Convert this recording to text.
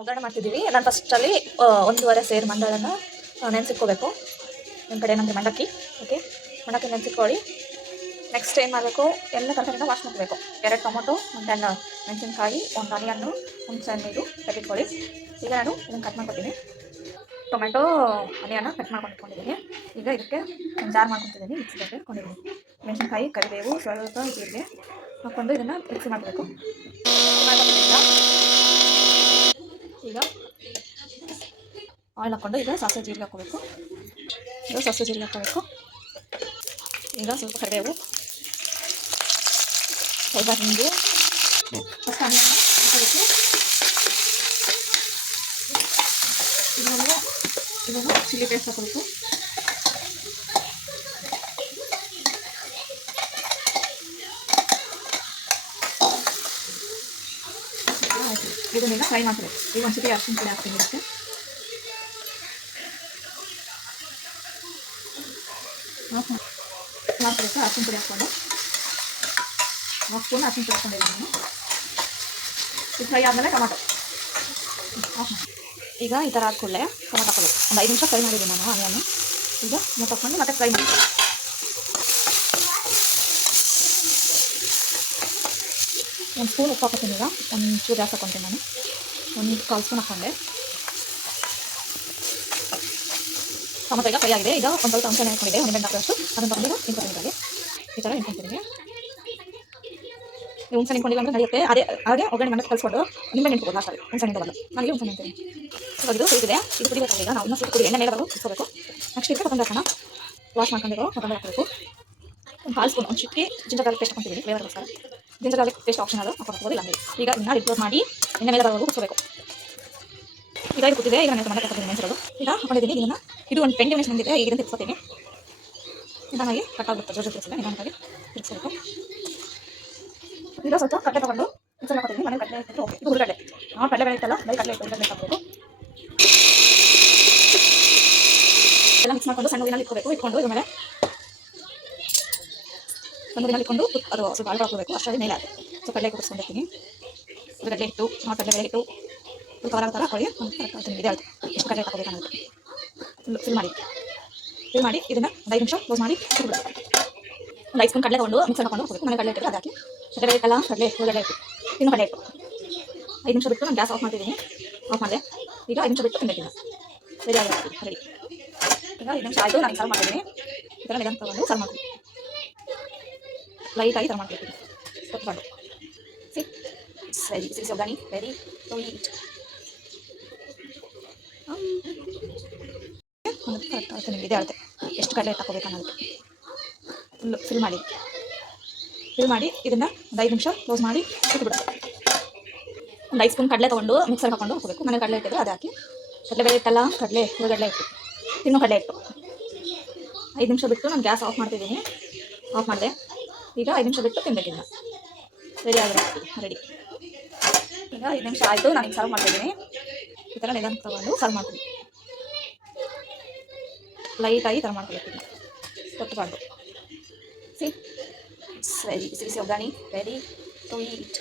ಒಗ್ಗರಣೆ ಮಾಡ್ತಿದ್ದೀವಿ. ನಾನು ಫಸ್ಟಲ್ಲಿ ಒಂದೂವರೆ ಸೇರು ಮಂಡಳನ್ನು ನೆನೆಸಿಕ್ಕೋಬೇಕು ನಿಮ್ಮ ಕಡೆ ನಮಗೆ ಮಂಡಕ್ಕಿ ಓಕೆ ಮಂಡಕ್ಕಿ ನೆನೆಸಿಕೊಳ್ಳಿ ನೆಕ್ಸ್ಟ್ ಏನು ಮಾಡಬೇಕು? ಎಲ್ಲ ತರಕಾರಿನ ವಾಶ್ ಮಾಡಬೇಕು ಎರಡು ಟೊಮೊಟೊ ಒಂದು ಹಣ್ಣು ಮೆಣಸಿನ್ಕಾಯಿ, ಒಂದು ಆನಿಯನ್ನು ಹುಣಸೆ ನೀರು ತೆಗೆದುಕೊಳ್ಳಿ ಈಗ ನಾನು ಇದನ್ನು ಕಟ್ ಮಾಡ್ಕೊತೀನಿ. ಟೊಮೆಟೊ ಆನಿಯನ್ನ ಕಟ್ ಮಾಡ್ಕೊಂಡು ಇಟ್ಕೊಂಡಿದ್ದೀನಿ ಈಗ ಇದಕ್ಕೆ ಜಾರ್ ಮಾಡ್ಕೊತಿದ್ದೀನಿ ಮಿಕ್ಸಿಗೆ ಇಟ್ಕೊಂಡಿದ್ದೀನಿ. ಮೆಣಸಿನ್ಕಾಯಿ, ಕರಿಬೇವು, ಸ್ವಲ್ಪ ಜೀರಿಗೆ ಹಾಕ್ಕೊಂಡು ಇದನ್ನು ಮಿಕ್ಸಿ ಮಾಡಬೇಕು. ಈಗ ಆಯಿಲ್ ಹಾಕ್ಕೊಂಡು ಈಗ ಸಾಸಿವೆ ಜೀರಿಗೆ ಹಾಕೋಬೇಕು ಈಗ ಸಾಸಿವೆ ಜೀರಿಗೆ ಹಾಕೋಬೇಕು ಈಗ ಸ್ವಲ್ಪ ಕರಿಬೇವು ಸ್ವಲ್ಪ ಹಿಂಗು ಫಸ್ಟ್ ಆನಿಯನ್ ಹಾಕೋಬೇಕು ಇದನ್ನು ಇದನ್ನು ಚಿಲ್ಲಿ ಪೇಸ್ಟ್ ಹಾಕೋಬೇಕು ಆಯ್ತು ಇದನ್ನೆಲ್ಲ ಫ್ರೈ ಮಾಡಬೇಕು ಈಗ ಒಂದು ಒಂದ್ಸತಿ ಅರ್ಶಿನ ಪುಡಿ ಹಾಕ್ತೀನಿ ಇದಕ್ಕೆ. ಹಾಕ್ಬೇಕು ಅರ್ಶಿನ ಪುಡಿ ಹಾಕ್ಕೊಂಡು. ಹಾಕ್ಕೊಂಡು ಅರ್ಶಿನ ಪುಡಿ ಹಾಕ್ಕೊಂಡಿದ್ದೀನಿ ಇದು ಫ್ರೈ ಆದಮೇಲೆ ಟೊಮಾಟೊ. ಈಗ ಈ ಥರ ಆದ ಕೂಡಲೇ ಟೊಮಾಟೊ ಹಾಕೋಬೇಕು ಒಂದು ಐದು ನಿಮಿಷ ಫ್ರೈ ಮಾಡಿದ್ದೀನಿ ನಾನು, ಆನಿಯನ್ನು. ಈಗ ಹಾಕ್ಕೊಂಡು ಮತ್ತೆ ಫ್ರೈ ಮಾಡಿ ಒಂದು ಸ್ಪೂನ್ ಉಪ್ಪು ಹಾಕೋತೀನಿ ಈಗ. ಒಂದು ಚೂರು ಜಾಸ್ತಿ ನಾನು. ಒಂದು ಕಾಲು ಸ್ಪೂನ್ ಹಾಕೊಂಡೆ. ಟೊಮೊಟೊ ಈಗ ಫ್ರೈ ಈಗ ಒಂದು ಸ್ವಲ್ಪ ಅಂಶ ಹಾಕೊಂಡಿದೆ ಒಂದು ಗಂಟೆ ಹಾಕೋಷ್ಟು ಅದನ್ನು ತಗೊಂಡು ಇಟ್ಕೊಂಡಿದ್ದಾರೆ ಈ ಥರ ಇಟ್ಕೊತೀನಿ ಹುಣಸೆ ನಿಂತ್ಕೊಂಡಿಲ್ಲ ಅಂದರೆ ನಡೆಯುತ್ತೆ. ಅದೇ, ಹಾಗೆ ಒಗ್ಗರಣೆ ಮಣ್ಣು ಕಲಿಸ್ಕೊಂಡು. ನಿಂಬೆ ನಿಂತ್ಬೋದು ಲಾಸ್ಟಲ್ಲಿ ಹುಣಸೆ ನಿಂತ್ಕೊಳ್ಳೋದು ನನಗೆ ಹುಣ್ಸೆ ನಿಂತೀನಿ ಸೊ ಇದು ಕುದಿದೆ ಇದು. ಕುದಿಬೇಕಾದ್ರೆ ಈಗ ನಾವು ಇನ್ನೊಂದು ಸ್ವಲ್ಪ ಕುಡಿ ಎಣ್ಣೆ ಮೇಲೆ ಬರೋ ಕುದಿಸ್ಕೋಬೇಕು ನೆಕ್ಸ್ಟ್ ಇದಕ್ಕೆ ಕೊತ್ತಂಬರಿ ಹಾಕೋಣ ವಾಶ್ ಮಾಡ್ಕೊಂಡಿರೋ ಕೊತ್ತಂಬರಿ ಹಾಕಬೇಕು. ಒಂದು ಕಾಲು ಸ್ಪೂನ್, ಒಂದು ಚಿಕ್ಕಿ ಜಿಂಜರ್ ಗಾರ್ಲಿಕ್ ಪೇಸ್ಟ್ ಹಾಕೊಂತೀವಿ ಫ್ಲೇವರ್ಗೋಸ್ಕರ ಜಿಂಜರ್ ಗಾರ್ಲಿಕ್ ಪೇಸ್ಟ್ ಆಪ್ಷನ್ ಅದು ಹಾಕೋಬೋದು ಇಲ್ಲ. ಈಗ ಇದನ್ನ ರಿಪ್ಲೋಸ್ ಮಾಡಿ ಎಣ್ಣೆ ಮೇಲೆ ಬರೋದು ಕುದಿಸ್ಕೋಬೇಕು ಈಗ ಇದು ಕೂತಿದೆ ಈಗ ನಾನು ಟೊಮೆಟೊ ಹಾಕೋತೀನಿ ಮೆಣಸಿರೋದು ಈಗ ಹಾಕೊಂಡಿದ್ದೀನಿ, ಇದನ್ನು ಇದು ಒಂದು ಟ್ವೆಂಟಿ ಮಿನಿಟ್ಸ್ ಬಂದಿದೆ ಈಗ ಇದನ್ನು ತಿರ್ಸ್ಕೊತೀನಿ ನಿಧಾನಾಗಿ ಕಟ್ ಆಗುತ್ತೆ ಜೋಜು ತಿರ್ಸಿದೆ ನಿಧಾನವಾಗಿ ತಿರ್ಸ್ಬೇಕು ಈಗ ಸ್ವಲ್ಪ ಕಡಲೆ ತಗೊಂಡು ಮಿಕ್ಸರ್ ಹಾಕೋತೀನಿ ಮನೆ ಕಡಲೆ ಇಟ್ಟು ಓಕೆ ಇದು ಹುರುಗಡ್ಡೆ ನಾವು ಬೆಳೆ ಇತ್ತಲ್ಲ ಬರೀ ಕಡಲೆ ಇಟ್ಟು ಹುರುಗಡ್ಡೆ ಹಾಕಬೇಕು. ಎಲ್ಲ ಮಿಕ್ಸ್ ಮಾಡ್ಕೊಂಡು ಸಣ್ಣ ದಿನಲ್ಲಿ ಇಟ್ಕೋಬೇಕು, ಇಟ್ಕೊಂಡು ಇದ್ರ ಮೇಲೆ ಒಂದು ದಿನ ಅದು ಸ್ವಲ್ಪ ಆಳು ಹಾಕೋಬೇಕು ಅಷ್ಟರಲ್ಲಿ ಮೇಲೆ ಆಗುತ್ತೆ ಸೊ ಕಡಲೆ ಕುದಿಸ್ಕೊಂಡಿರ್ತೀನಿ ಕಡಲೆ ಹಿಟ್ಟು ನಾವು ಕಡಲೆ ಬೆಳೆ ಕವರ್ ಥರ ಹಾಕೊಳ್ಳಿ ಒಂದು ಇದೆ ಆಯ್ತು ಎಷ್ಟು ಕಡಲೆ ಹಾಕೋಬೇಕು ಅನ್ನೋದು. ಫುಲ್ ಮಾಡಿ. ಫಿಲ್ ಮಾಡಿ, ಇದನ್ನು ಐದು ನಿಮಿಷ ಕ್ಲೋಸ್ ಮಾಡಿ ಒಂದು ಐದು ಸ್ಪೂನ್ ಕಡಲೆ ತೊಗೊಂಡು ಮಿಕ್ಸರ್ ಹಾಕೊಂಡು ಹೋಗಬೇಕು ಮನೆ ಕಡಲೆ ಇಟ್ಟು ಅದು ಹಾಕಿ ಕಡಲೆ ಬೇಕಲ್ಲ ಕಡಲೆ ಕಡಲೆ ಇಟ್ಟು ಇನ್ನು ಕಡಲೆ ಇಟ್ಟು ಐದು ನಿಮಿಷ ಬಿಟ್ಟು ನಾನು ಗ್ಯಾಸ್ ಆಫ್ ಮಾಡ್ತಿದ್ದೀನಿ. ಆಫ್ ಮಾಡಿದೆ. ಈಗ ಐದು ನಿಮಿಷ ಬಿಟ್ಟು ತಿಂದಿದ್ದೀನಿ ರೆಡಿ ಆಗಿ ರೆಡಿ ಈಗ ಐದು ನಿಮಿಷ ಆಯಿತು, ನಾನು ಸರ್ವ್ ಮಾಡ್ತೀನಿ ಈ ಥರ ನಿಧಾನ ಸರ್ವ್ ಮಾಡ್ತೀನಿ. ಲೈಟಾಗಿ ಥರ ಮಾಡ್ತೀನಿ ಕೊಟ್ಕೊಂಡು ಸಿ. ವೆರಿ ಸಿರಿಸಿ ಒಗ್ಗರಣೆ. ವೆರಿ ಟು ಈಟ್ ಒಂದು ಕರೆಕ್ಟ್ ಆಗುತ್ತೆ, ನಿಮಗೆ ಇದೆ ಅಳತೆ ಎಷ್ಟು ಕಡಲೆ ಹಾಕೋಬೇಕು ಅನ್ನೋದು ಫುಲ್ ಫಿಲ್ ಮಾಡಿ. ಫಿಲ್ ಮಾಡಿ, ಇದನ್ನು ಒಂದು ಐದು ನಿಮಿಷ ಕ್ಲೋಸ್ ಮಾಡಿ ಇಟ್ಬಿಡು ಒಂದು ಐದು ಸ್ಪೂನ್ ಕಡಲೆ ತೊಗೊಂಡು ಮಿಕ್ಸರ್ ಹಾಕೊಂಡು ಹೋಗಬೇಕು ಮನೆ ಕಡಲೆ ಇಟ್ಟಿದ್ರೆ, ಅದು ಹಾಕಿ. ಕಡಲೆ ಬೇರೆ ಇಟ್ಟಲ್ಲ ಕಡಲೆ ಹುರುಗಡಲೆ ಇಟ್ಟು ತಿನ್ನೋ ಕಡಲೆ ಇಟ್ಟು ಐದು ನಿಮಿಷ ಬಿಟ್ಟು ನಾನು ಗ್ಯಾಸ್ ಆಫ್ ಮಾಡ್ತಿದ್ದೀನಿ. ಆಫ್ ಮಾಡಿದೆ. ಈಗ ಐದು ನಿಮಿಷ ಬಿಟ್ಟು ತಿನ್ಬೇಕಿಲ್ಲ ರೆಡಿ ಆಗಿದೆ ರೆಡಿ ಈಗ ಐದು ನಿಮಿಷ ಆಯಿತು ನಾನು ಈಗ ಸರ್ವ್ ಮಾಡ್ತಿದ್ದೀನಿ ಈ ಥರ ನಿಧಾನ ತೊಗೊಂಡು ಸರ್ವ್ ಮಾಡ್ತೀನಿ ಲೈಟಾಗಿ ಈ ಥರ ಮಾಡ್ಕೊಬೇಕು ಕೊಟ್ಟಬಾರ್ದು ಸಿ ಇಟ್ಸ್ ರೆಡಿ ಸಿರಿಸಿ ಒಗ್ಗರಣೆ ರೆಡಿ ಟು ಈಟ್